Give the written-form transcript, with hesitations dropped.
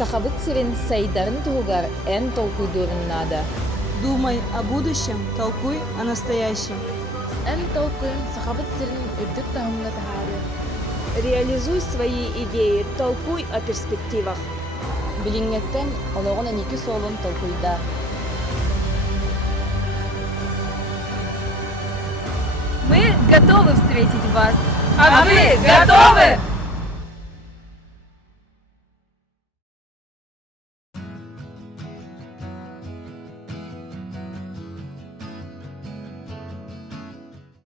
Сахабыт сирин сайдарын тугар эн толкуйдуруннада. Думай о будущем, толкуй о настоящем. Эн толкуй сахабыт сирин үрдүк тахымга тахары. Реализуй свои идеи, толкуй о перспективах. Билингеттен олоғын әнекі солын толкуйда. Мы готовы встретить вас. А вы готовы?